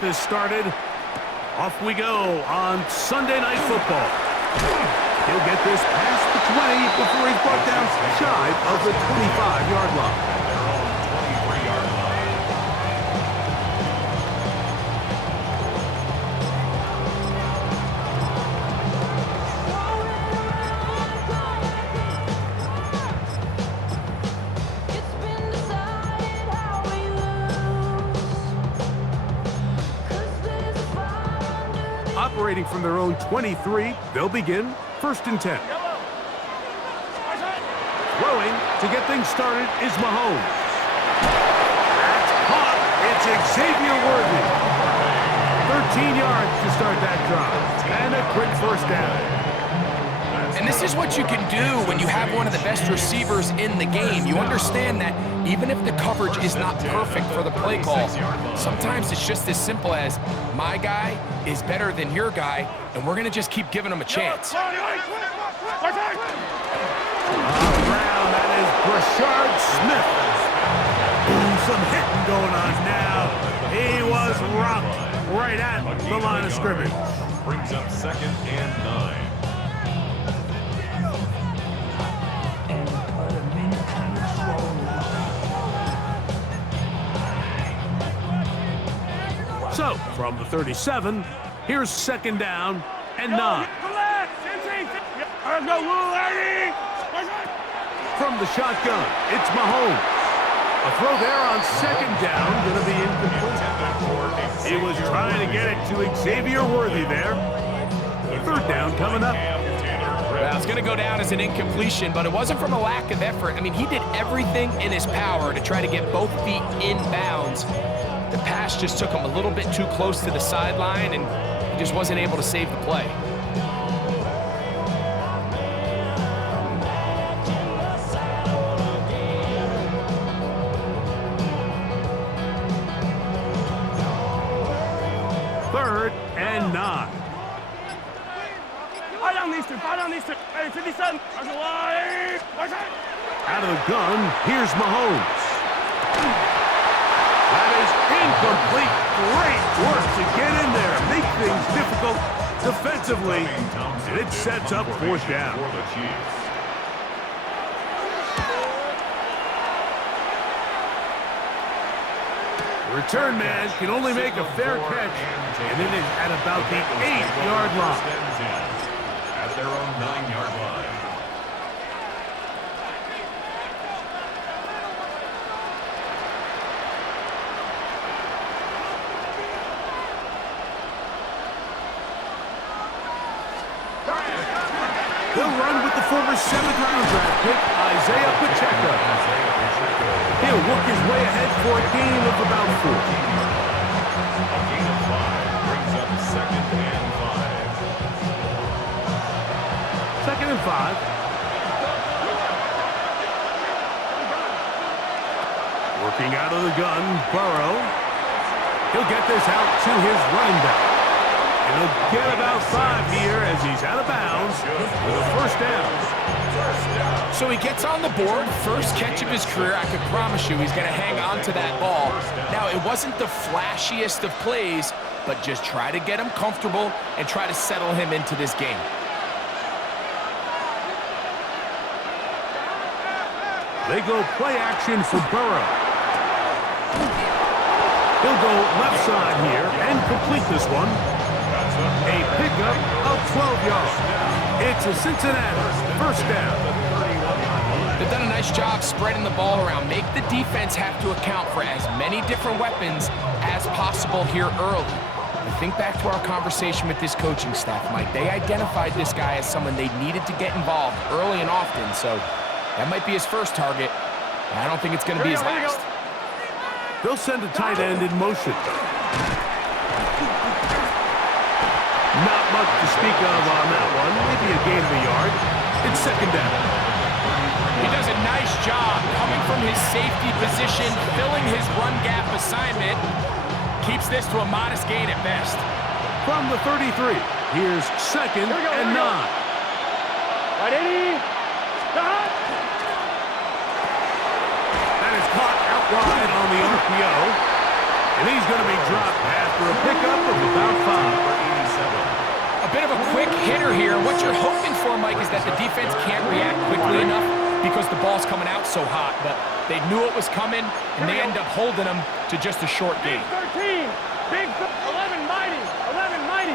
This started. Off we go on Sunday Night Football. He'll get this past the 20 before he's brought down shy of the 25-yard line. Operating from their own 23, they'll begin 1st and 10. Throwing to get things started is Mahomes. That's caught. It's Xavier Worthy. 13 yards to start that drive. And a quick 1st down. And this is what you can do when you have one of the best receivers in the game. You understand that even if the coverage is not perfect for the play call, sometimes it's just as simple as my guy is better than your guy, and we're going to just keep giving him a chance. Around, that is Brashard Smith. Ooh, some hitting going on now. He was rocked right at the line of scrimmage. Brings up 2nd and 9. So, from the 37, here's 2nd down and 9. From the shotgun, it's Mahomes. A throw there on 2nd down, going to be incomplete. He was trying to get it to Xavier Worthy there. 3rd down coming up. Well, it's going to go down as an incompletion, but it wasn't from a lack of effort. I mean, he did everything in his power to try to get both feet in bounds. The pass just took him a little bit too close to the sideline, and he just wasn't able to save the play. Third and 9. Out of the gun, here's Mahomes. That is incomplete. Great work to get in there, make things difficult defensively, and it sets up 4th down. The return man can only make a fair catch, and it is at about the 8-yard line. At their own 9-yard line. He'll run with the former 7th-round draft pick, Isaiah Pacheco. He'll work his way ahead for a gain of about 4. A gain of 5 brings up 2nd and 5. 2nd and 5. Working out of the gun, Burrow. He'll get this out to his running back. And he'll get about 5 here as he's out of bounds with a 1st down. So he gets on the board, first catch of his career. I can promise you he's going to hang on to that ball. Now, it wasn't the flashiest of plays, but just try to get him comfortable and try to settle him into this game. They go play action for Burrow. He'll go left side here and complete this one. A pickup of 12 yards. It's a Cincinnati 1st down. They've done a nice job spreading the ball around. Make the defense have to account for as many different weapons as possible here early. And think back to our conversation with this coaching staff, Mike. They identified this guy as someone they needed to get involved early and often, so that might be his first target. I don't think it's going to be his last. They'll send a tight end in motion. Not much to speak of on that one. Maybe a gain of a yard. It's 2nd down. He does a nice job coming from his safety position, filling his run gap assignment. Keeps this to a modest gain at best. From the 33, here's 2nd and 9. Ready? Stop! That is caught out wide on the RPO. And he's going to be dropped after a pickup of about 5. A bit of a quick hitter here. What you're hoping for, Mike, is that the defense can't react quickly enough because the ball's coming out so hot. But they knew it was coming, and they end up holding them to just a short gain. Big 13. Big 11 mighty. 11 mighty.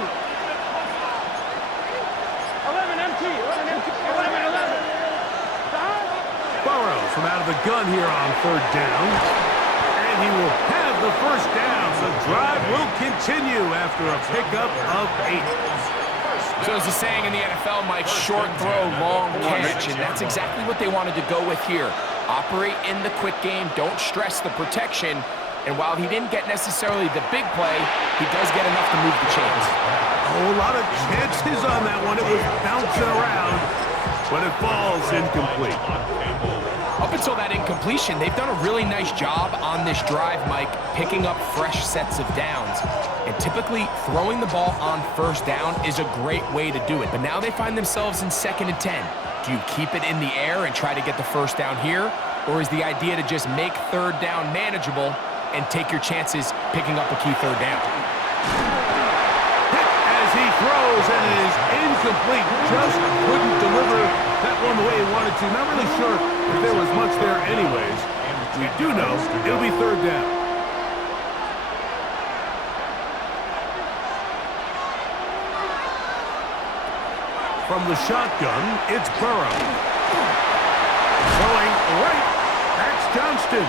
11 MT. 11 MT. 11 11. Burrow from out of the gun here on 3rd down. And he will have the 1st down. The drive will continue after a pickup of 8. So as the saying in the NFL, Mike, short throw, long catch, and that's exactly what they wanted to go with here. Operate in the quick game, don't stress the protection, and while he didn't get necessarily the big play, he does get enough to move the chains. A whole lot of chances on that one. It was bouncing around, but it falls incomplete. Up until that incompletion, they've done a really nice job on this drive, Mike, picking up fresh sets of downs. And typically, throwing the ball on 1st down is a great way to do it. But now they find themselves in 2nd and 10. Do you keep it in the air and try to get the 1st down here? Or is the idea to just make 3rd down manageable and take your chances picking up a key 3rd down? Hit as he throws, and it is incomplete. Just couldn't deliver that one the way he wanted to. Not really sure if there was much there anyways. We do know it'll be 3rd down. From the shotgun, it's Burrow. Throwing right, that's Johnston.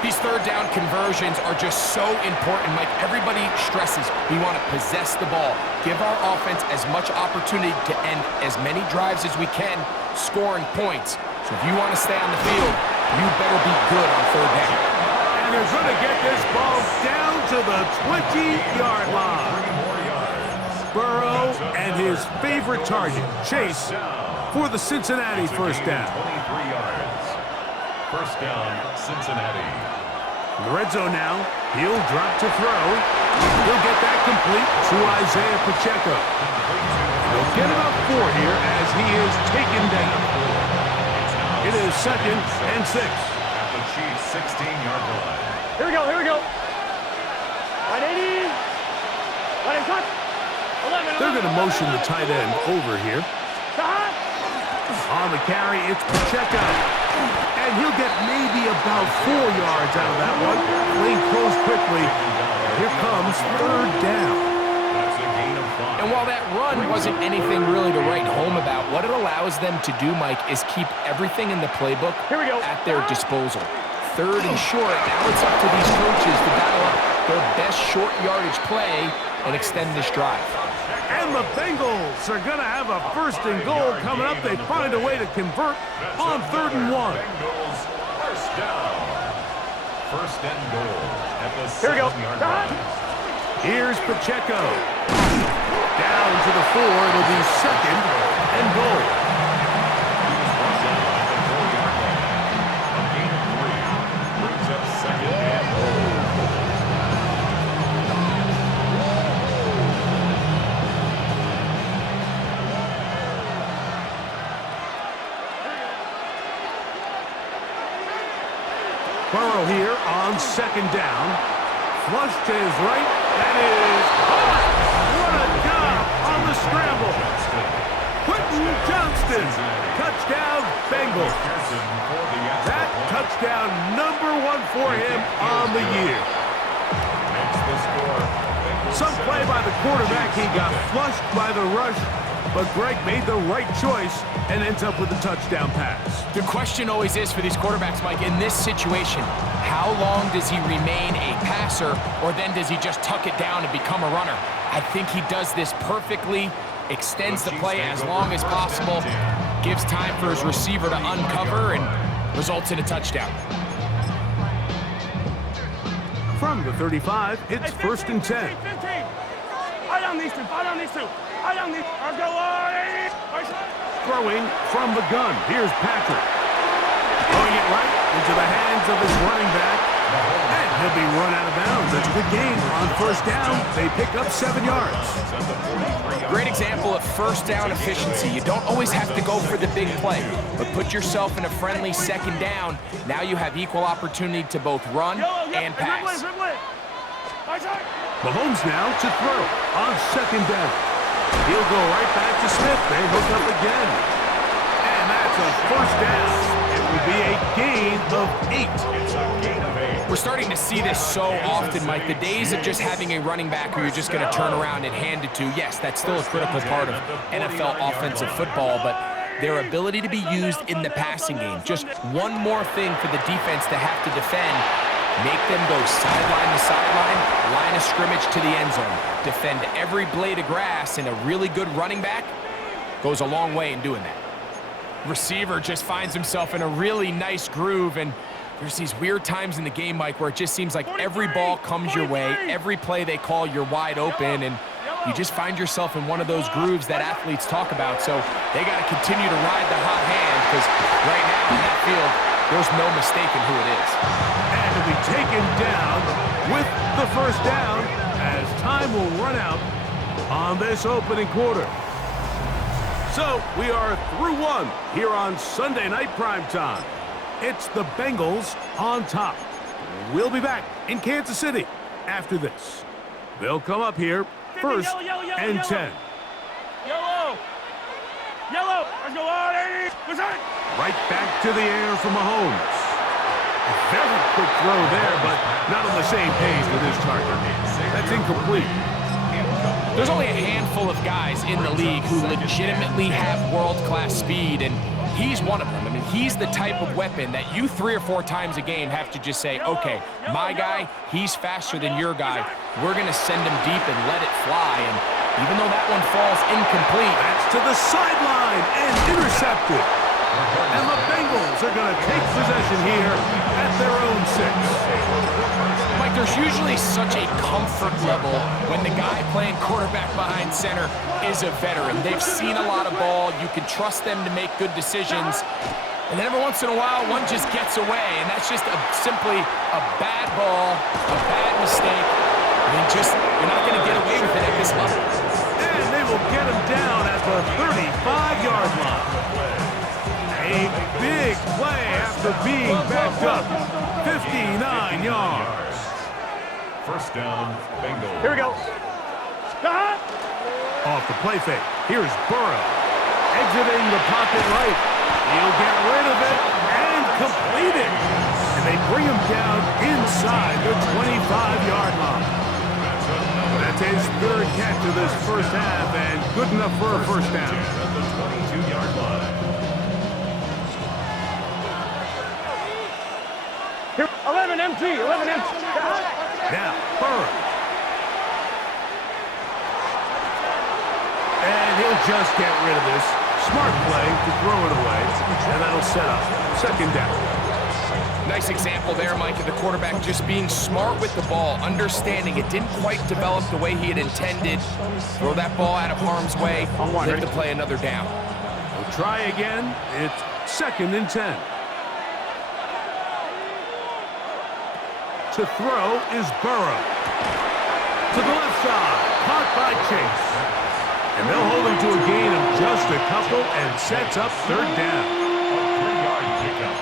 These 3rd down conversions are just so important, Mike. Everybody stresses we want to possess the ball, give our offense as much opportunity to end as many drives as we can, scoring points. So if you want to stay on the field, you better be good on 3rd down. And they're going to get this ball down to the 20-yard line. Burrow and his favorite target, Chase, for the Cincinnati 1st down. 23 yards. 1st down, Cincinnati. In the red zone now, he'll drop to throw. He'll get that complete to Isaiah Pacheco. He'll get about 4 here as he is taken down. It is 2nd and 6. At the Chiefs' 16-yard line. Here we go. Here we go. 180. 180. Cut. 11. They're going to motion the tight end over here. On the carry, it's Pacheco. And he'll get maybe about 4 yards out of that one. Lane closed quickly. Here comes 3rd down. That's a gain of 5. And while that run wasn't anything really to write home about, what it allows them to do, Mike, is keep everything in the playbook at their disposal. 3rd and short, now it's up to these coaches to dial up their best short yardage play and extend this drive. And the Bengals are going to have a 1st and goal coming up. They find a way to convert on 3rd and 1. Bengals 1st down. 1st and goal at the 7-yard line. Here's Pacheco. Down to the 4. It'll be 2nd and goal. He was brought down at the 4-yard line. A gain of 3 brings up 2nd and goal. Burrow here on 2nd down. Flush to his right. That is caught. What a job on the scramble. Quentin Johnston. Touchdown, Bengals. That touchdown number 1 for him on the year. Some play by the quarterback. He got flushed by the rush, but Greg made the right choice and ends up with a touchdown pass. The question always is for these quarterbacks, Mike, in this situation, how long does he remain a passer, or then does he just tuck it down and become a runner? I think he does this perfectly, extends the play as long as possible, gives time for his receiver to uncover, and results in a touchdown. From the 35, it's 1st and 10. 15. Eye down these two. Eye down these two. Eye down these. Let's go. Throwing from the gun. Here's Patrick. Throwing it right into the hands of his running back. And he'll be run out of bounds. That's a good gain. On 1st down, they pick up 7 yards. Great example of 1st down efficiency. You don't always have to go for the big play, but put yourself in a friendly 2nd down. Now you have equal opportunity to both run and pass. Mahomes now to throw on second down. He'll go right back to Smith. They hook up again. And that's a first down. It will be a gain of 8. It's a gain of 8. We're starting to see this so often, Mike. The days of just having a running back who you're just going to turn around and hand it to, yes, that's still a critical part of NFL offensive football, but their ability to be used in the passing game. Just one more thing for the defense to have to defend. Make them go sideline to sideline, line of scrimmage to the end zone. Defend every blade of grass, and a really good running back goes a long way in doing that. Receiver just finds himself in a really nice groove, and there's these weird times in the game, Mike, where it just seems like every ball comes your way, every play they call, you're wide open, and you just find yourself in one of those grooves that athletes talk about. So they got to continue to ride the hot hand, because right now in that field, there's no mistaking who it is. And to be taken down with the first down as time will run out on this opening quarter. So we are through one here on Sunday Night Primetime. It's the Bengals on top. We'll be back in Kansas City after this. They'll come up here first and 10. Yellow! Yellow! Let's go on, 80! What's that? Right back to the air for Mahomes. A very quick throw there, but not on the same page with his target. That's incomplete. There's only a handful of guys in the league who legitimately have world-class speed, and he's one of them. I mean, he's the type of weapon that you 3 or 4 times a game have to just say, okay, my guy, he's faster than your guy. We're going to send him deep and let it fly. And even though that one falls incomplete, That's to the sideline and intercepted. And the Bengals are going to take possession here at their own 6. Mike, there's usually such a comfort level when the guy playing quarterback behind center is a veteran. They've seen a lot of ball. You can trust them to make good decisions. And then every once in a while, one just gets away, and that's just simply a bad ball, a bad mistake. I mean, you're not going to get away with it at this level. And they will get him down at the 35-yard line. A big play after being backed up. 59 yards. First down, Bengals. Here we go. Off the play fake. Here's Burrow. Exiting the pocket right. He'll get rid of it and complete it. And they bring him down inside the 25-yard line. That's his 3rd catch of this first half and good enough for a first down. At the 22-yard line. Here, 11 MT, 11 MT. Now, Burrow. And he'll just get rid of this. Smart play to throw it away. And that'll set up 2nd down. Nice example there, Mike, of the quarterback just being smart with the ball, understanding it didn't quite develop the way he had intended. Throw that ball out of harm's way, live to play another down. We'll try again. It's 2nd and 10. To throw is Burrow. To the left side, caught by Chase. And they'll hold him to a gain of just a couple and sets up 3rd down. A 3-yard pickup.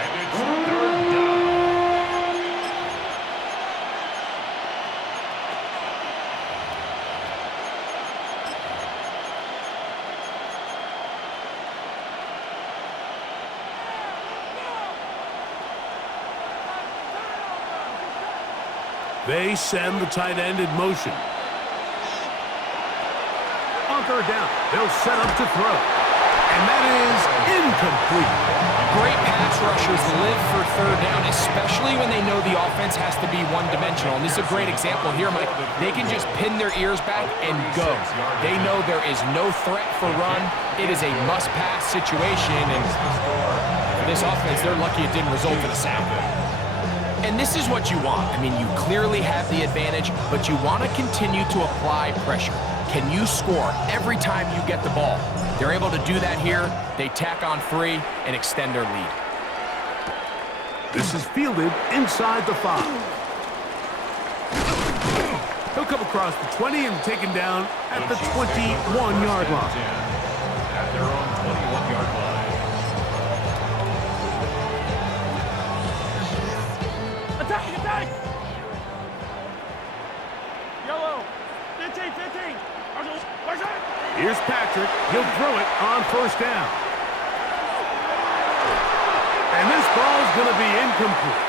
And it's 3rd down. They send the tight end in motion. On 3rd down, they'll set up to throw. And that is incomplete. Great pass rushers live for 3rd down, especially when they know the offense has to be one-dimensional. And this is a great example here, Mike. They can just pin their ears back and go. They know there is no threat for run. It is a must-pass situation. And for this offense, they're lucky it didn't result in a sack. And this is what you want. I mean, you clearly have the advantage, but you want to continue to apply pressure. Can you score every time you get the ball? They're able to do that here. They tack on 3 and extend their lead. This is fielded inside the 5. He'll come across the 20 and taken down at the 21-yard line. At their own 21-yard line. Attack, attack! 15, 15. Here's Patrick. He'll throw it on first down. And this ball's going to be incomplete.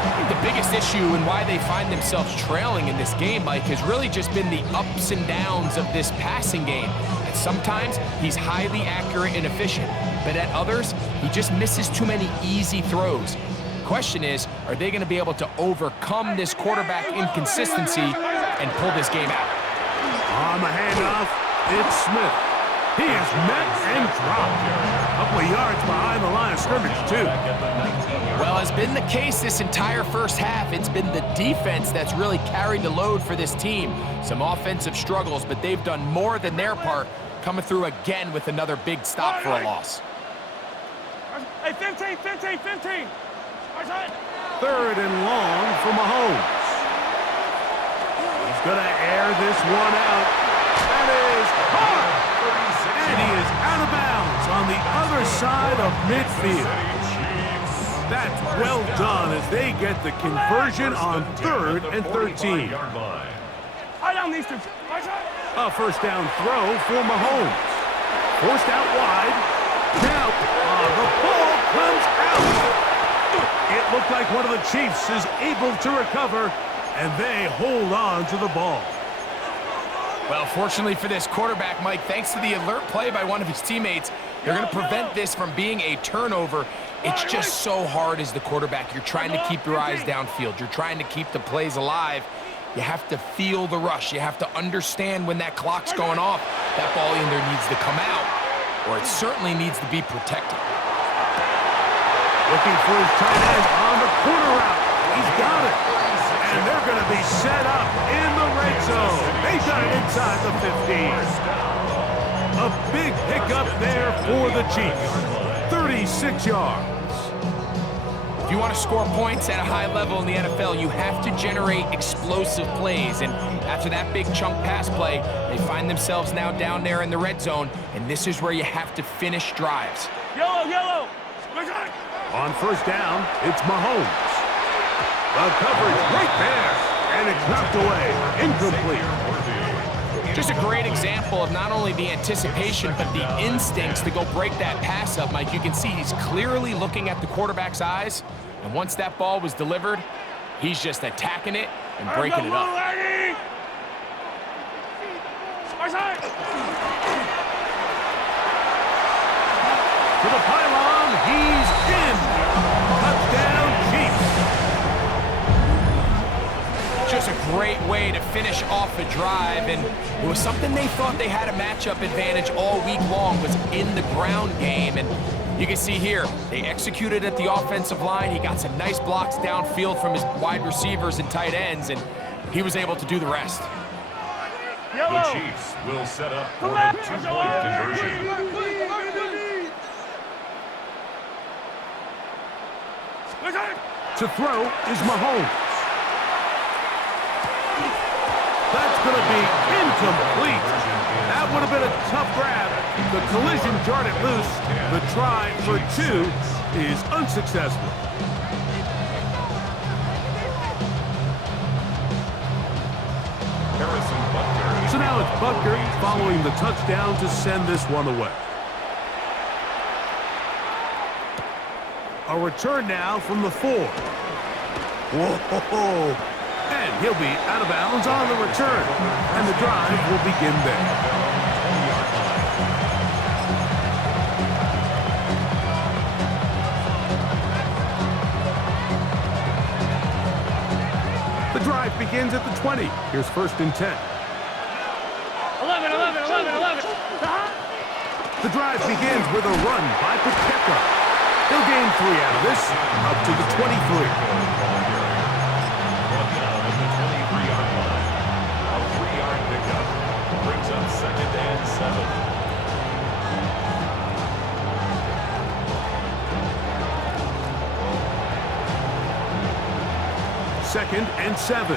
I think the biggest issue and why they find themselves trailing in this game, Mike, has really just been the ups and downs of this passing game. And sometimes he's highly accurate and efficient, but at others, he just misses too many easy throws. Question is, are they going to be able to overcome this quarterback inconsistency and pull this game out? On the handoff, it's Smith. He is met and dropped. A couple of yards behind the line of scrimmage, too. Well, as been the case this entire first half, it's been the defense that's really carried the load for this team. Some offensive struggles, but they've done more than their part, coming through again with another big stop for a loss. Hey, 15, 15, 15. Third and long for Mahomes. He's going to air this one out. That is hard. And he is out of bounds on the other side of midfield. That's well done as they get the conversion on 3rd and 13. I don't need to. A first down throw for Mahomes. Forced out wide. Now, the ball comes out. It looked like one of the Chiefs is able to recover, and they hold on to the ball. Well, fortunately for this quarterback, Mike, thanks to the alert play by one of his teammates, they're going to prevent this from being a turnover. It's just so hard as the quarterback. You're trying to keep your eyes downfield. You're trying to keep the plays alive. You have to feel the rush. You have to understand when that clock's going off. That ball either needs to come out, or it certainly needs to be protected. Looking for his tight end on the corner route. He's got it. And they're going to be set up in the red zone. They've got it inside the 15. A big pickup there for the Chiefs. 36 yards. If you want to score points at a high level in the NFL, you have to generate explosive plays. And after that big chunk pass play, they find themselves now down there in the red zone. And this is where you have to finish drives. Yellow, yellow. On first down, it's Mahomes. The coverage right there, and it's knocked away, incomplete. Just a great example of not only the anticipation, but the instincts to go break that pass up, Mike. You can see he's clearly looking at the quarterback's eyes, and once that ball was delivered, he's just attacking it and breaking it up. To the pylon, he's in. Touchdown, Chiefs. Just a great way to finish off a drive, and it was something they thought they had a matchup advantage all week long, was in the ground game. And you can see here, they executed at the offensive line. He got some nice blocks downfield from his wide receivers and tight ends, and he was able to do the rest. The Chiefs will set up for a two-point conversion. To throw is Mahomes. That's going to be incomplete. That would have been a tough grab. The collision jarred it loose. The try for 2 is unsuccessful. So now it's Butker following the touchdown to send this one away. A return now from the 4. Whoa! And he'll be out of bounds on the return. And the drive will begin there. The drive begins at the 20. Here's 1st and 10. 11, 11, 11, 11. The drive begins with a run by Pacheco. He'll gain 3 out of this, up to the 23. A 3-yard pickup brings up 2nd and 7. Second and 7.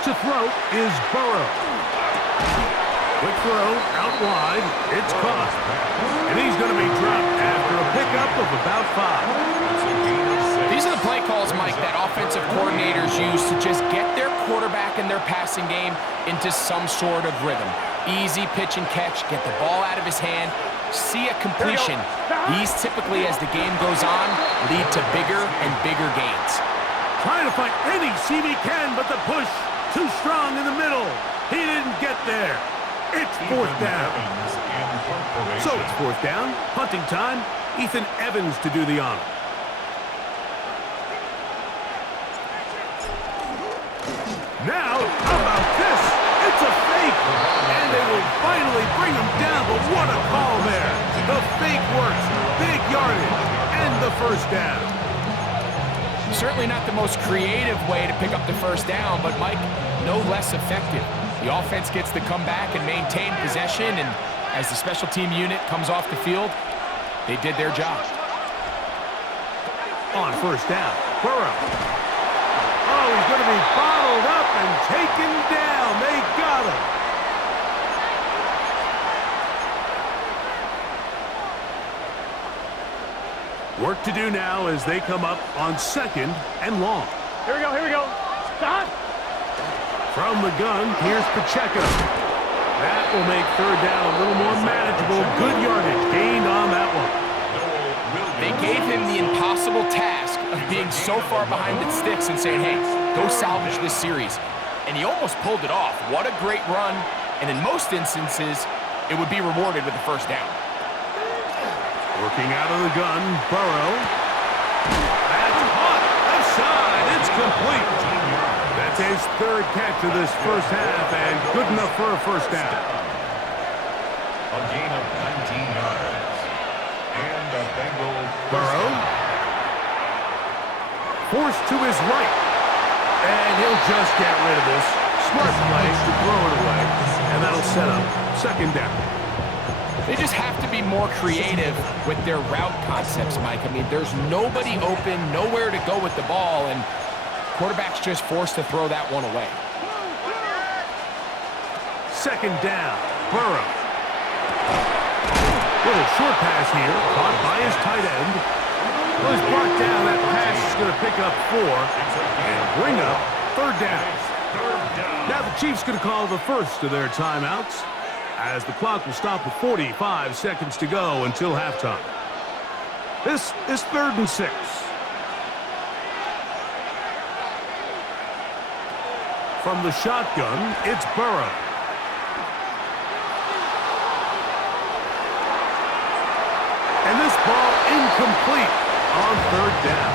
To throw is Burrow. Quick throw, out wide, it's caught. And he's going to be dropped after a pickup of about 5. These are the play calls, Mike, that offensive passing game into some sort of rhythm. Easy pitch and catch, get the ball out of his hand, see a completion. These typically, as the game goes on, lead to bigger and bigger gains. Trying to find any seam he can, but the push too strong in the middle. He didn't get there. It's fourth down. So it's fourth down, punting time. Ethan Evans to do the honor. Now, how about this? It's a fake. And they will finally bring him down, but what a call there. The fake works, big yardage, and the first down. Certainly not the most creative way to pick up the first down, but Mike, no less effective. The offense gets to come back and maintain possession, and as the special team unit comes off the field, they did their job. On first down, Burrow. Oh, he's going to be bottled up and taken down. They got him. Work to do now as they come up on second and long. Here we go, here we go. Stop. From the gun, here's Pacheco. That will make third down a little more manageable. Good yardage gained on that one. They gave him the impossible task of being so far behind the sticks and saying, hey, go salvage this series. And he almost pulled it off. What a great run. And in most instances, it would be rewarded with a first down. Working out of the gun, Burrow. That's caught. Left side. It's complete. That's his third catch of this first half, and good enough for a first down. A gain of 19 yards. And the Bengals. Burrow. Forced to his right. And he'll just get rid of this. Smart play to throw it away. And that'll set up second down. They just have to be more creative with their route concepts, Mike. I mean, there's nobody open, nowhere to go with the ball, and quarterback's just forced to throw that one away. Second down, Burrow. Little short pass here, caught by his tight end. Well, he's brought down. That pass is going to pick up 4 and bring up third down. Now the Chiefs going to call the first of their timeouts, as the clock will stop with 45 seconds to go until halftime. This is 3rd and 6. From the shotgun, it's Burrow. And this ball incomplete on third down.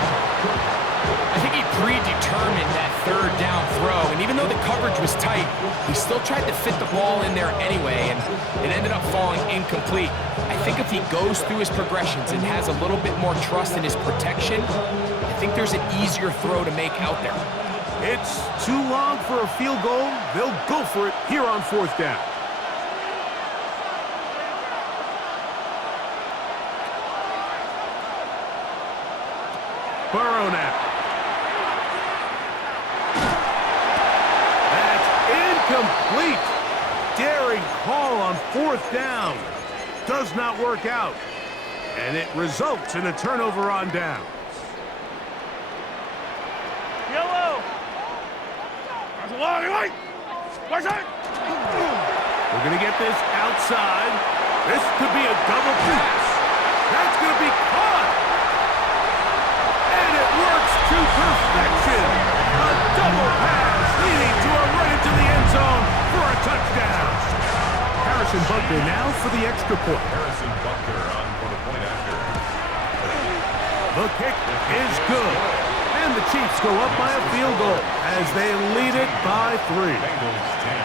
I think he predetermined that third down throw, and even though the coverage was tight, he still tried to fit the ball in there anyway, and it ended up falling incomplete. I think if he goes through his progressions and has a little bit more trust in his protection, I think there's an easier throw to make out there. It's too long for a field goal. They'll go for it here on fourth down. Burrow now. That's incomplete. Daring call on fourth down. Does not work out. And it results in a turnover on down. Yellow. That's a long way. Where's it? We're going to get this outside. This could be a double pass. That's going to be caught. And it works to perfection. A double pass leading to a run into the end zone for a touchdown. Harrison Butker now for the extra point. Harrison Butker on for the point after. The kick is good. And the Chiefs go up by a field goal as they lead it by 3. Bengals 10.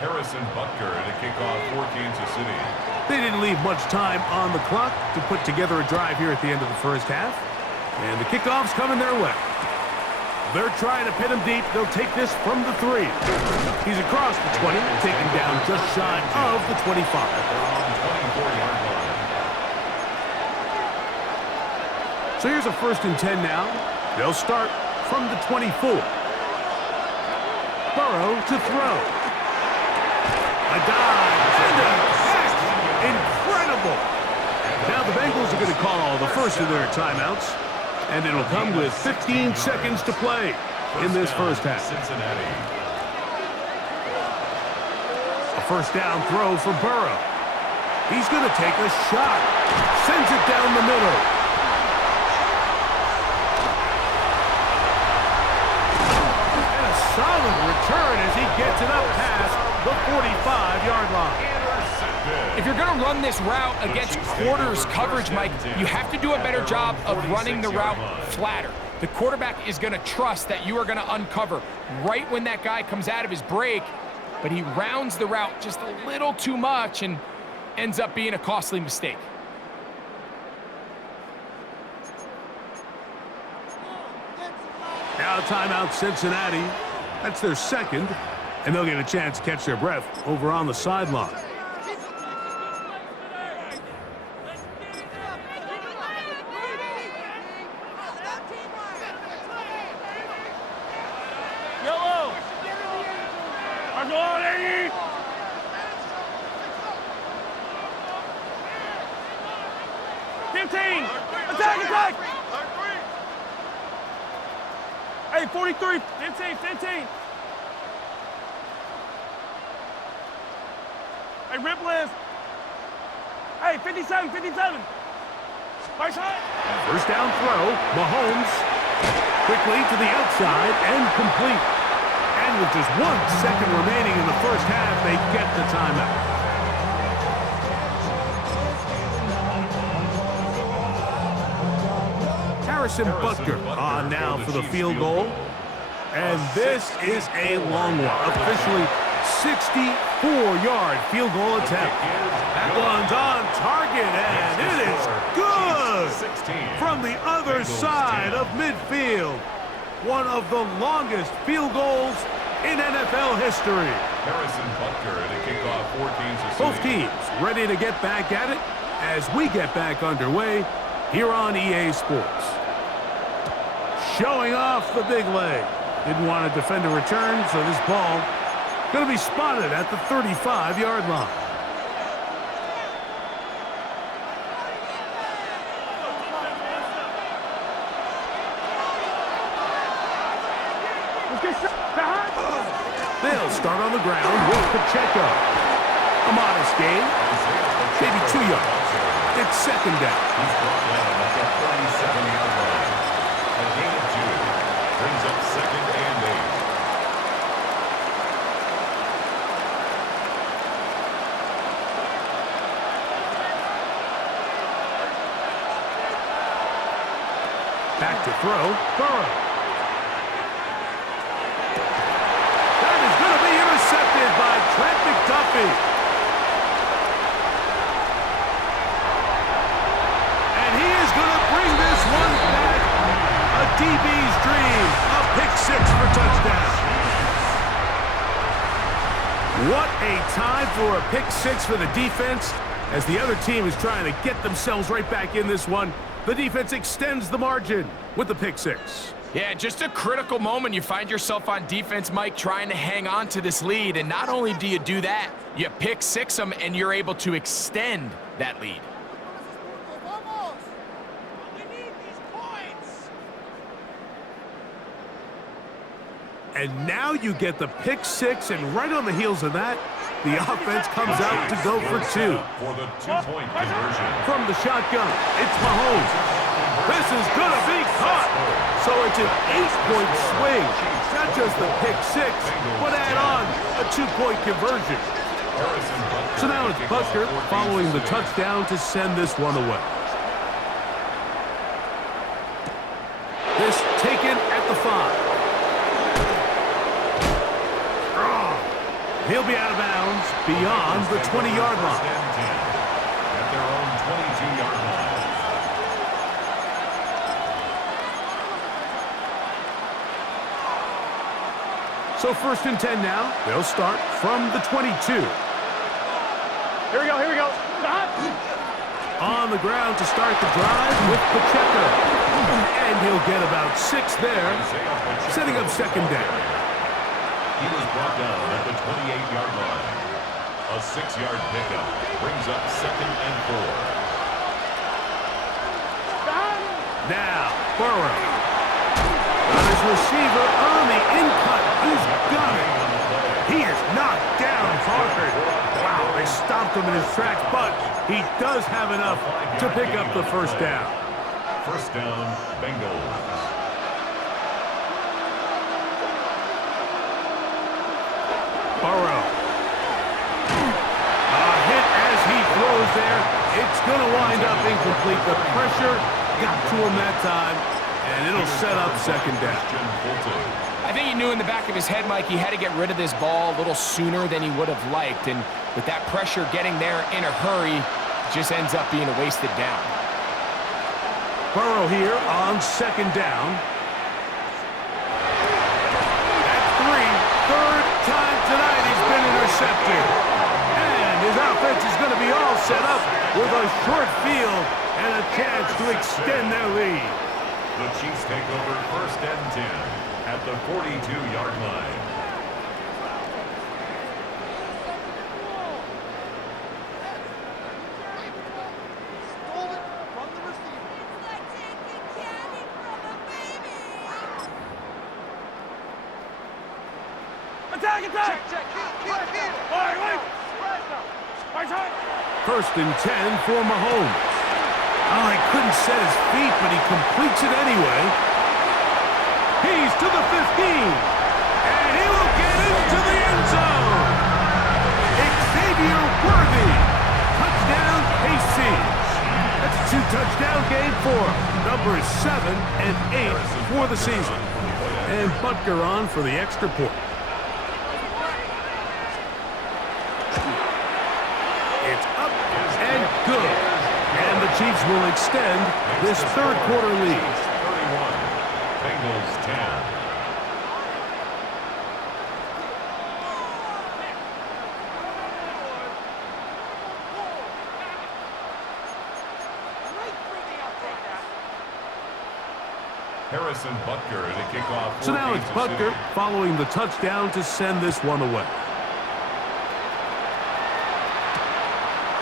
Harrison Butker to kick off for Kansas City. They didn't leave much time on the clock to put together a drive here at the end of the first half. And the kickoff's coming their way. They're trying to pin him deep. They'll take this from the 3. He's across the 20, taken down just shy of the 25. So here's a 1st and 10 now. They'll start from the 24. Burrow to throw. A dive and a catch. Incredible. Now the Bengals are going to call the first of their timeouts, and it'll come with 15 seconds to play in this first half. Cincinnati. A first down throw for Burrow. He's going to take a shot. Sends it down the middle. And a solid return as he gets it up past the 45-yard line. If you're going to run this route against quarters coverage, Mike, you have to do a better job of running the route flatter. The quarterback is going to trust that you are going to uncover right when that guy comes out of his break, but he rounds the route just a little too much and ends up being a costly mistake. Now timeout Cincinnati. That's their second, and they'll get a chance to catch their breath over on the sideline. Yellow. I'm going, Eddie. Attack! Hey, 43, 15. Hey, rip list. Hey, 57. Nice shot. First down throw, Mahomes quickly to the outside and complete. And with just 1 second remaining in the first half, they get the timeout. Harrison Butker on now for the field goal. And this is a long one. Officially 64-yard field goal attempt. That one's on target, and it is good from the other side of midfield. One of the longest field goals in NFL history. Harrison Butker at a kickoff, 4 teams. Both teams ready to get back at it as we get back underway here on EA Sports. Showing off the big leg. Didn't want to defend a return, so this ball going to be spotted at the 35-yard line. They'll start on the ground with Pacheco. A modest gain, maybe 2 yards. It's second down. He's brought down at the 37-yard line. A gain of 2 brings up second and 8. Back to throw, Burrow. That is going to be intercepted by Trent McDuffie. And he is going to bring this one back. A DB's dream. A pick 6 for touchdown. What a time for a pick 6 for the defense. As the other team is trying to get themselves right back in this one, the defense extends the margin with the pick 6. Yeah, just a critical moment. You find yourself on defense, Mike, trying to hang on to this lead. And not only do you do that, you pick 6 them, and you're able to extend that lead. And now you get the pick 6, and right on the heels of that, the offense comes out to go for 2. For the 2-point conversion. From the shotgun, it's Mahomes. This is going to be caught. So it's an 8-point swing. Not just the pick 6, but add on a 2-point conversion. So now it's Butker following the touchdown to send this one away. This taken at the 5. He'll be out of bounds beyond the 20-yard line. At their own 22-yard line. So 1st and 10 now. They'll start from the 22. Here we go. On the ground to start the drive with Pacheco. And he'll get about 6 there, setting up second down. He was brought down at the 28-yard line. A 6-yard pickup brings up 2nd and 4. Now, Burrow. Got his receiver on the in-cut. He's got it. He is knocked down hard. Wow, they stopped him in his tracks, but he does have enough to pick up the first down. First down, Bengals. Burrow. A hit as he throws there. It's going to wind up incomplete. The pressure got to him that time, and it'll set up 2nd down. I think he knew in the back of his head, Mike, he had to get rid of this ball a little sooner than he would have liked. And with that pressure getting there in a hurry, it just ends up being a wasted down. Burrow here on 2nd down. That's 3. 3rd time tonight he's been intercepted. And his offense is going to be all set up with a short field and a chance to extend their lead. The Chiefs take over 1st and 10 at the 42-yard line. Attack! Check. First and 10 for Mahomes. Oh, he couldn't set his feet, but he completes it anyway. He's to the 15. And he will get into the end zone. Xavier Worthy. Touchdown, KC. That's a 2-touchdown game for numbers 7 and 8 for the season. And Butker on for the extra point. It's up and good. And the Chiefs will extend this 3rd quarter lead. 31. Bengals 10. Harrison Butker to kick off. So now it's Butker following the touchdown to send this one away.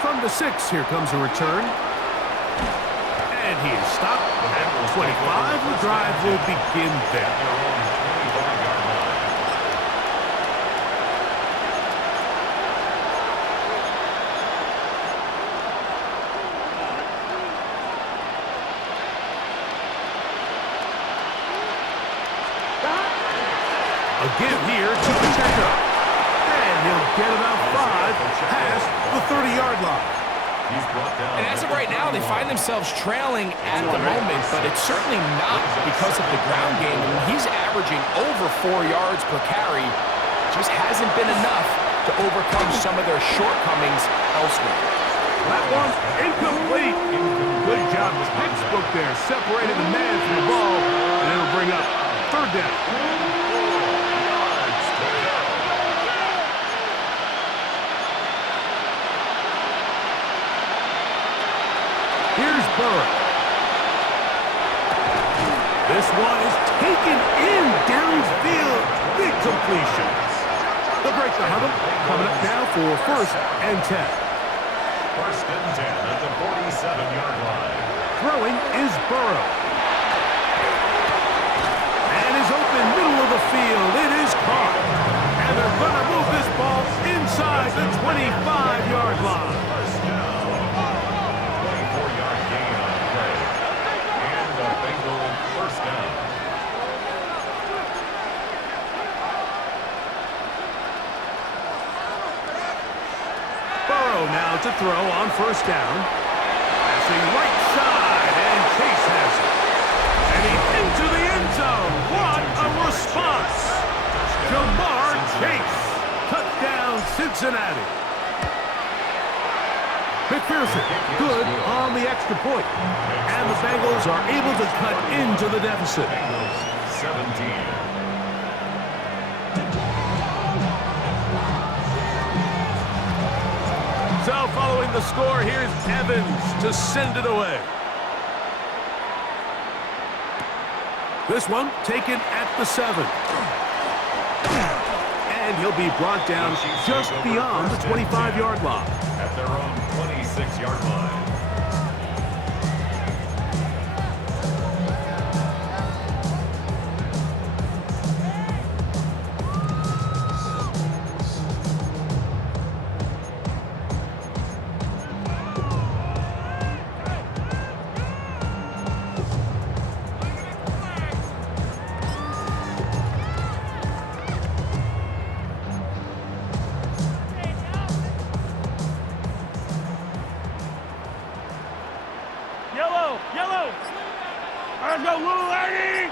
From the 6, here comes a return. And he is stopped at the 25. The drive will begin there. A give here to Pacheco. And he'll get about 5 past the 30-yard line. And as of right now, they find themselves trailing at the moment, but it's certainly not because of the ground game. I mean, he's averaging over 4 yards per carry. Just hasn't been enough to overcome some of their shortcomings elsewhere. That one incomplete. Good job. Textbook there. Separated the man from the ball, and it'll bring up 3rd down. Here's Burrow. This one is taken in downfield. Big completion. They'll break the huddle. Coming up now for 1st and 10. 1st and 10 at the 47-yard line. Throwing is Burrow. And is open middle of the field. It is caught. And they're going to move this ball inside the 25-yard line. Now to throw on 1st down. Passing right side, and Chase has it. And he's into the end zone. What a response. Jamar Chase. Touchdown, Cincinnati. McPherson, good on the extra point. And the Bengals are able to cut into the deficit. 17. So following the score, here's Evans to send it away. This one taken at the 7. and he'll be brought down just beyond the 25-yard line. At their own 26-yard line. Yellow! Yellow! Let's go, little lady!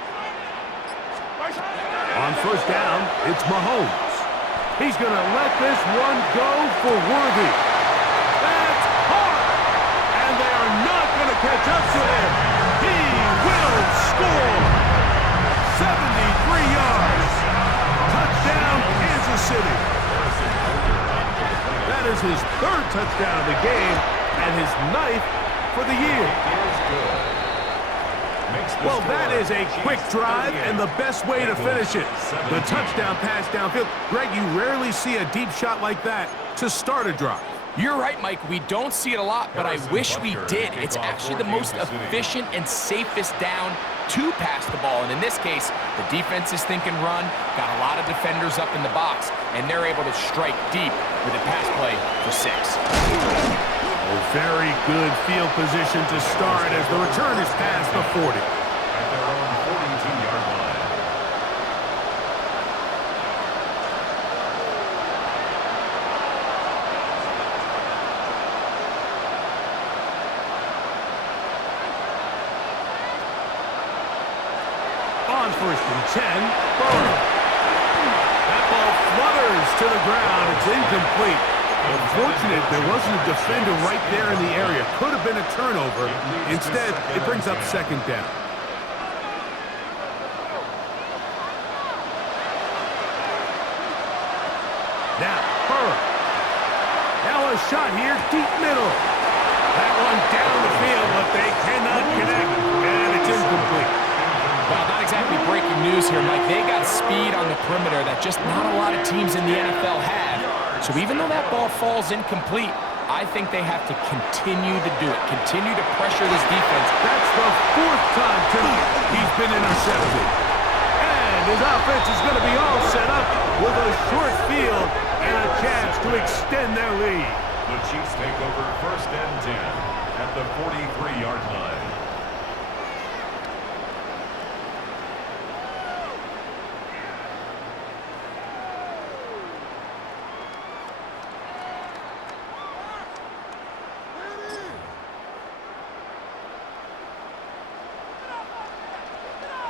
On first down, it's Mahomes. He's going to let this one go for Worthy. That's hard! And they are not going to catch up to him. He will score! 73 yards. Touchdown, Kansas City. That is his third touchdown of the game and his ninth for the year. Well, that is a quick drive and the best way to finish it. The touchdown pass downfield. Greg, you rarely see a deep shot like that to start a drive. You're right, Mike. We don't see it a lot, but I wish we did. It's actually the most efficient and safest down to pass the ball. And in this case, the defense is thinking run, got a lot of defenders up in the box, and they're able to strike deep with a pass play for 6. Very good field position to start as the return is past the 40. At their own 42-yard line. On first and 10, Burrow. That ball flutters to the ground. It's incomplete. Unfortunate there wasn't a defender right there in the area. Could have been a turnover. Instead, it brings up second down. Now, Burrow. Now a shot here, deep middle. That one down the field, but they cannot connect, and it's incomplete. Well, not exactly breaking news here, Mike. They got speed on the perimeter that just not a lot of teams in the NFL have. So even though that ball falls incomplete, I think they have to continue to do it, continue to pressure this defense. That's the fourth time tonight he's been intercepted. And his offense is going to be all set up with a short field and a chance to extend their lead. The Chiefs take over first and 10 at the 43-yard line.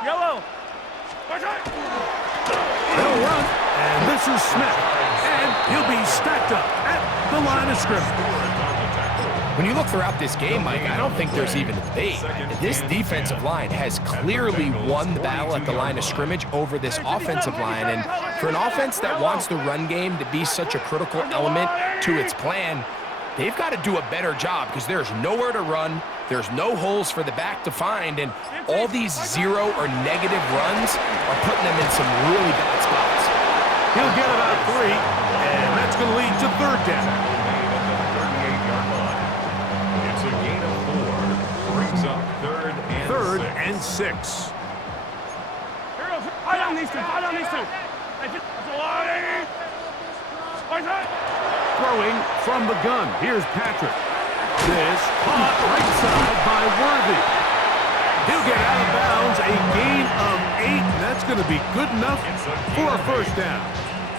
Yellow! They'll run, and this is Smith. And he'll be stacked up at the line of scrimmage. When you look throughout this game, Mike, I don't think there's even a debate. This defensive line has clearly won the battle at the line of scrimmage over this offensive line. And for an offense that wants the run game to be such a critical element to its plan, they've got to do a better job because there's nowhere to run, there's no holes for the back to find, and all these zero or negative runs are putting them in some really bad spots. He'll get about 3, and that's going to lead to third down. It's a gain of 4. Brings up third and 6. High on these two, high on these two. Throwing from the gun. Here's Patrick. This caught right side by Worthy. He'll get out of bounds. A gain of 8. And that's going to be good enough for a first down.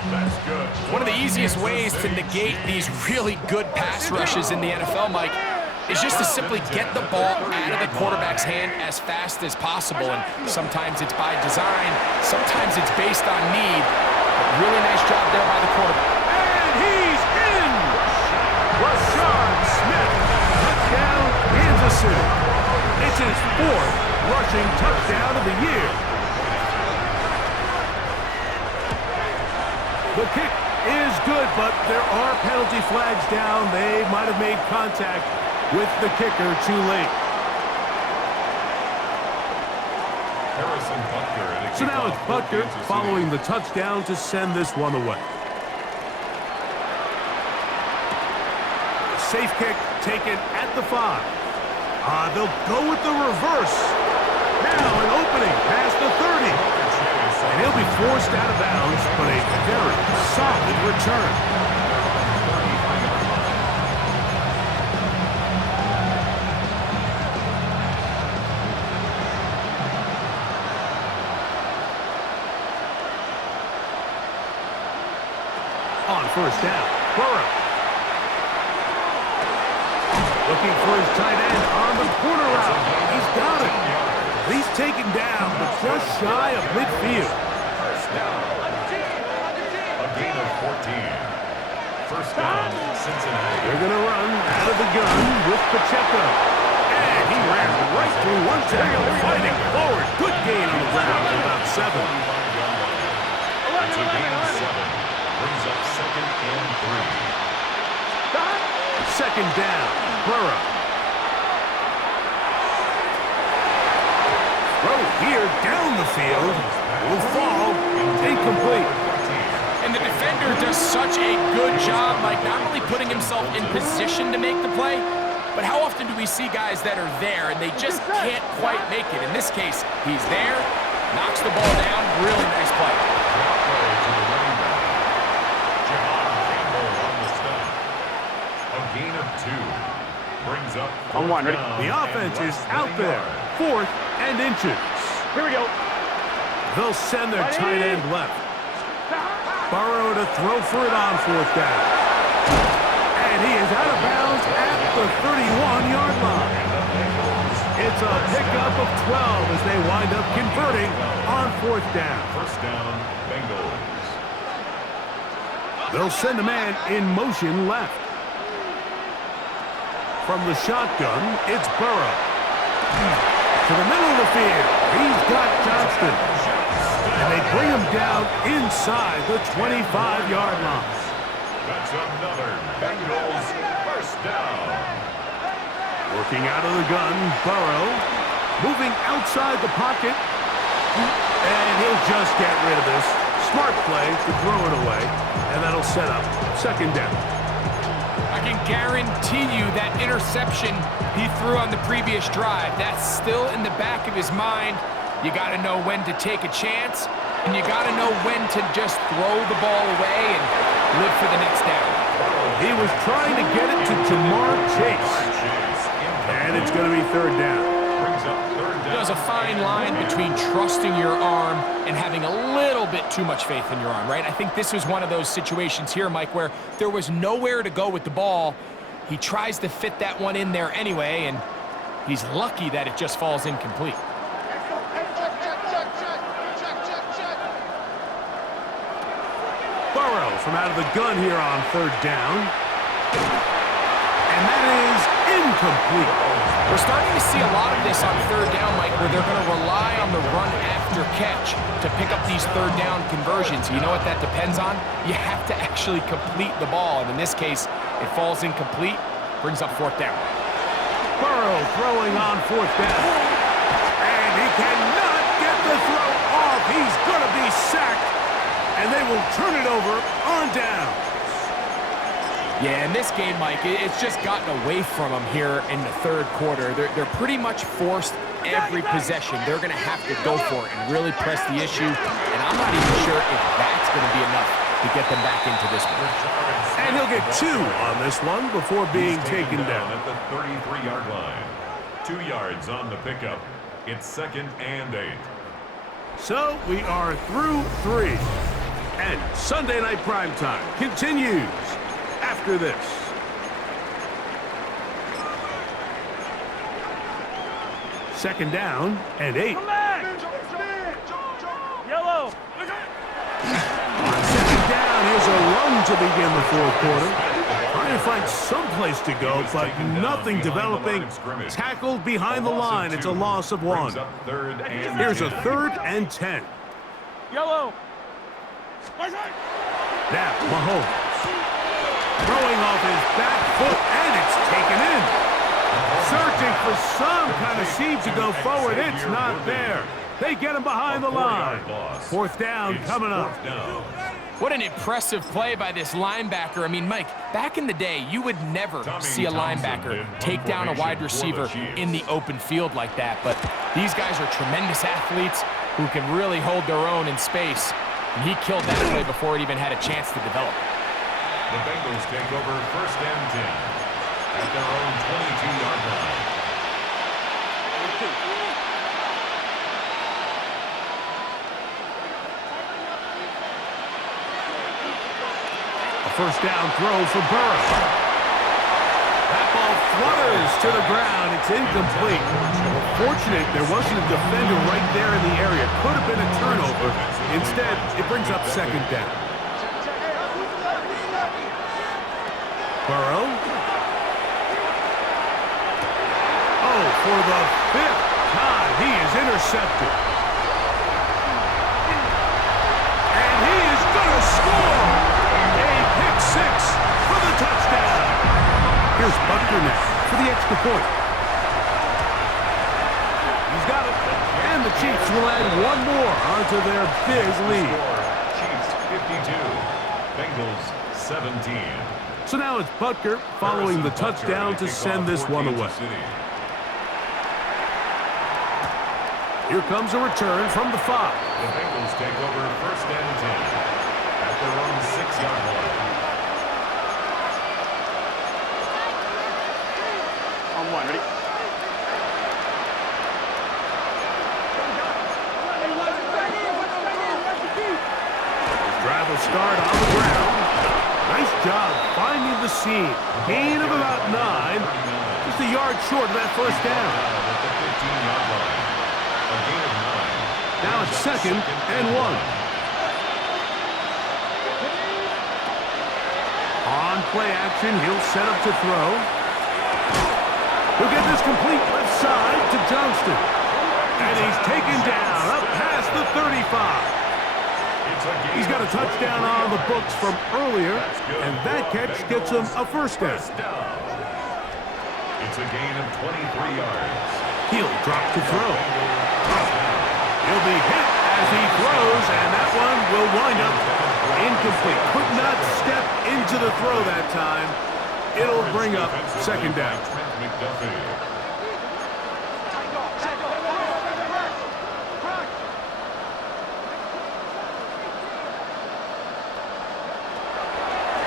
That's good. One of the easiest ways to negate these really good pass rushes in the NFL, Mike, is just to simply get the ball out of the quarterback's hand as fast as possible. And sometimes it's by design, sometimes it's based on need. But really nice job there by the quarterback. And he's in! Rashard Smith, touchdown, Kansas City. It's his 4th rushing touchdown of the year. The kick is good, but there are penalty flags down. They might have made contact with the kicker too late. Harrison Butker. So now it's Butker following the touchdown to send this one away. safe kick taken at the 5. They'll go with the reverse. Now an opening past the 30. And he'll be forced out of bounds, but a very solid return. On first down, Burrow. Looking for his tight end on the corner route. He's got it. He's taken down, but just shy of midfield. First down. A gain of 14. First down, Cincinnati. They're going to run out of the gun with Pacheco. And he ran right through one tackle, fighting forward. Good gain on the ground at about 7. It's a gain of 7. Brings up second and 3. Second down, Burrow. Throw here down the field. Will fall. Incomplete. And the defender does such a good job, like not only putting himself in position to make the play, but how often do we see guys that are there and they just can't quite make it? In this case, he's there, knocks the ball down, really nice play. Gain of 2. Brings up on 1. Ready? The offense is out there. 4th and inches. Here we go. They'll send their tight end left. Burrow to throw for it on 4th down. And he is out of bounds at the 31-yard line. It's a pickup of 12 as they wind up converting on 4th down. First down, Bengals. They'll send a man in motion left. From the shotgun, it's Burrow. To the middle of the field, he's got Johnston. And they bring him down inside the 25-yard line. That's another Bengals first down. Working out of the gun, Burrow. Moving outside the pocket. And he'll just get rid of this. Smart play to throw it away. And that'll set up second down. I can guarantee you that interception he threw on the previous drive, that's still in the back of his mind. You got to know when to take a chance, and you got to know when to just throw the ball away and live for the next down. He was trying to get it to Jamar Chase. And it's going to be third down. There's a fine line between trusting your arm and having a little bit too much faith in your arm, right? I think this was one of those situations here, Mike, where there was nowhere to go with the ball. He tries to fit that one in there anyway, and he's lucky that it just falls incomplete. Burrow from out of the gun here on third down. And that is incomplete. We're starting to see a lot of this on third down, Mike, where they're going to rely on the run after catch to pick up these third down conversions. You know what that depends on? You have to actually complete the ball. And in this case, it falls incomplete, brings up fourth down. Burrow throwing on fourth down. And he cannot get the throw off. He's going to be sacked. And they will turn it over on down. Yeah, in this game, Mike, it's just gotten away from them here in the third quarter. They're pretty much forced every possession. They're going to have to go for it and really press the issue. And I'm not even sure if that's going to be enough to get them back into this one. And he'll get 2 on this one before being taken down. At the 33-yard line. 2 yards on the pickup. It's second and 8. So we are through 3. And Sunday Night Primetime continues after this. Second down and 8. Yellow. On second down, here's a run to begin the fourth quarter. Trying to find some place to go, but nothing developing. Tackled behind the line. It's a loss of 1. Here's a 3rd and 10. Yellow. Now, Mahomes. Throwing off his back foot, and it's taken in. Searching for some kind of seed to go forward. It's not there. They get him behind the line. Fourth down coming up. What an impressive play by this linebacker. I mean, Mike, back in the day, you would never see a linebacker take down a wide receiver in the open field like that. But these guys are tremendous athletes who can really hold their own in space. And he killed that play before it even had a chance to develop. The Bengals take over 1st and 10 at their own 22-yard line. A first down throw for Burrow. That ball flutters to the ground. It's incomplete. Fortunate there wasn't a defender right there in the area. Could have been a turnover. Instead, it brings up 2nd down. Burrow. Oh, for the 5th time, he is intercepted. And he is going to score. A pick 6 for the touchdown. Here's Butker now for the extra point. He's got it. And the Chiefs will add one more onto their big lead. Chiefs 52, Bengals 17. So now it's Butker following the touchdown to send this one away. Here comes a return from the 5. The Bengals take over 1st and 10 at their own 6-yard line. On 1, ready? Drive will start on the ground. Nice job finding the seam. Gain of about 9. Just a yard short of that first down. At the 15-yard line. A gain of 9. Now it's 2nd and 1. On play action, he'll set up to throw. He'll get this complete left side to Johnston. And he's taken down up past the 35. He's got a touchdown on the books from earlier, and that catch gets him a first down. It's a gain of 23 yards. He'll drop to throw. He'll be hit as he throws, and that one will wind up incomplete. Could not step into the throw that time. It'll bring up 2nd down.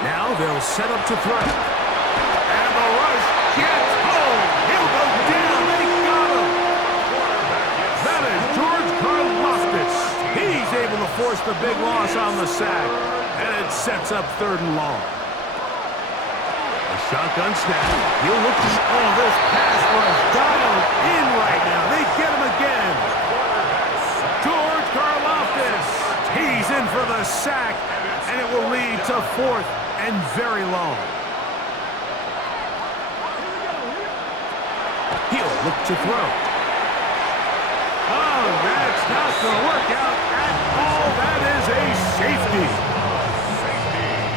Now they'll set up to throw. And the rush gets home. He'll go down. They got him. That is George Karlaftis. He's able to force the big loss on the sack. And it sets up 3rd and long. A shotgun snap. He'll look to... Oh, this pass was dialed in right now. They get him again. George Karlaftis. He's in for the sack. And it will lead to 4th and very long. He'll look to throw. Oh, that's not going to work out at all. That is a safety.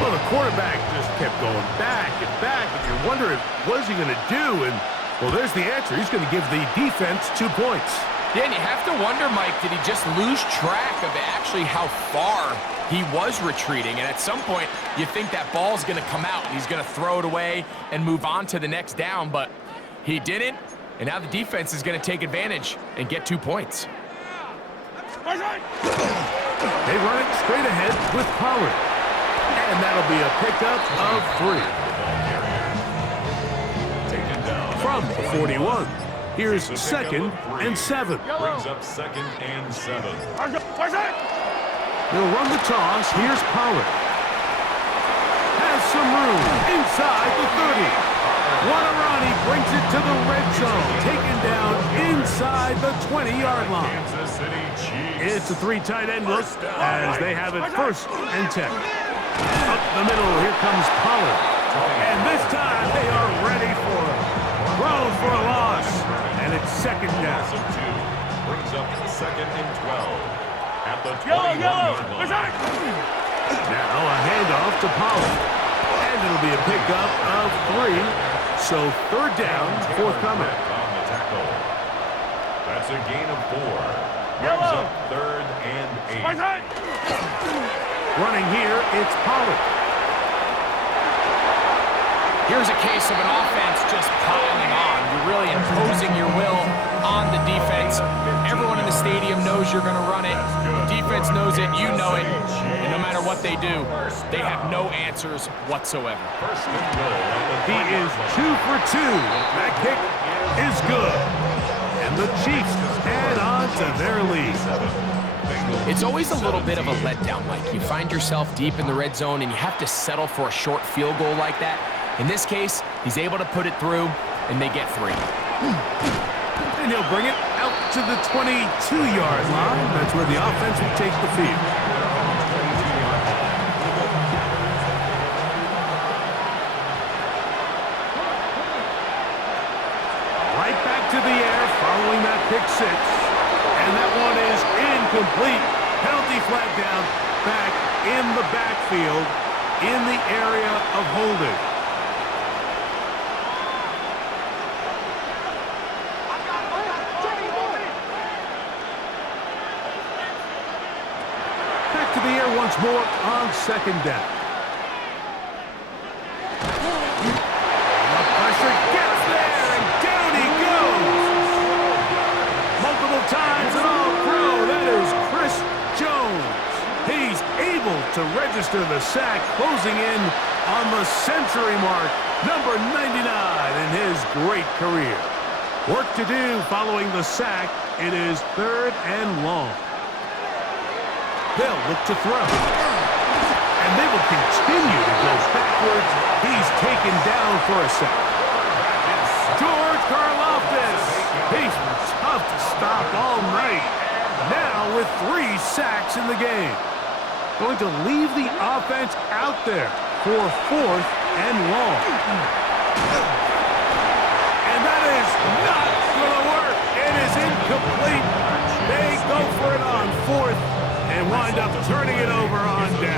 Well, the quarterback just kept going back and back, and you're wondering, what is he going to do? And, well, there's the answer. He's going to give the defense 2 points. Yeah, and you have to wonder, Mike, did he just lose track of actually how far he was retreating? And at some point, you think that ball's going to come out, and he's going to throw it away and move on to the next down, but he didn't, and now the defense is going to take advantage and get 2 points. They run it straight ahead with Pollard, and that'll be a pickup of 3. From the 41. Here's 2nd and 7. Brings up 2nd and 7. They'll run the toss. Here's Pollard. Has some room inside the 30. What a run. He brings it to the red zone. Taken down inside the 20-yard line. It's a 3 tight end look as they have it 1st and 10. Up the middle, here comes Pollard. And this time they are ready for it. Thrown for a loss. And it's 2nd down. Brings up 2nd and 12 at the 21-yard line. Now a handoff to Pollard. And it'll be a pickup of 3. So 3rd down, forthcoming. On the tackle. That's a gain of 4. Brings up 3rd and 8. Running here, it's Pollard. Here's a case of an offense just piling on. You're really imposing your will on the defense. Everyone in the stadium knows you're going to run it. The defense knows it, you know it. And no matter what they do, they have no answers whatsoever. He is 2 for 2. That kick is good. And the Chiefs add on to their lead. It's always a little bit of a letdown, Mike. You find yourself deep in the red zone and you have to settle for a short field goal like that. In this case, he's able to put it through, and they get 3. And he'll bring it out to the 22-yard line. That's where the offense will take the field. Right back to the air following that pick 6. And that one is incomplete. Penalty flag down back in the backfield in the area of holding. Back to the air once more on second down. The pressure gets there, and down he goes. Multiple times and all pro. That is Chris Jones. He's able to register the sack, closing in on the century mark, number 99 in his great career. Work to do following the sack. It is 3rd and long. They'll look to throw. And they will continue to go backwards. He's taken down for a sack. George Karlaftis. He's been tough to stop all night. Now with 3 sacks in the game. Going to leave the offense out there for 4th and long. And that is not going to work. It is incomplete. They go for it on 4th and wind up turning it over on down.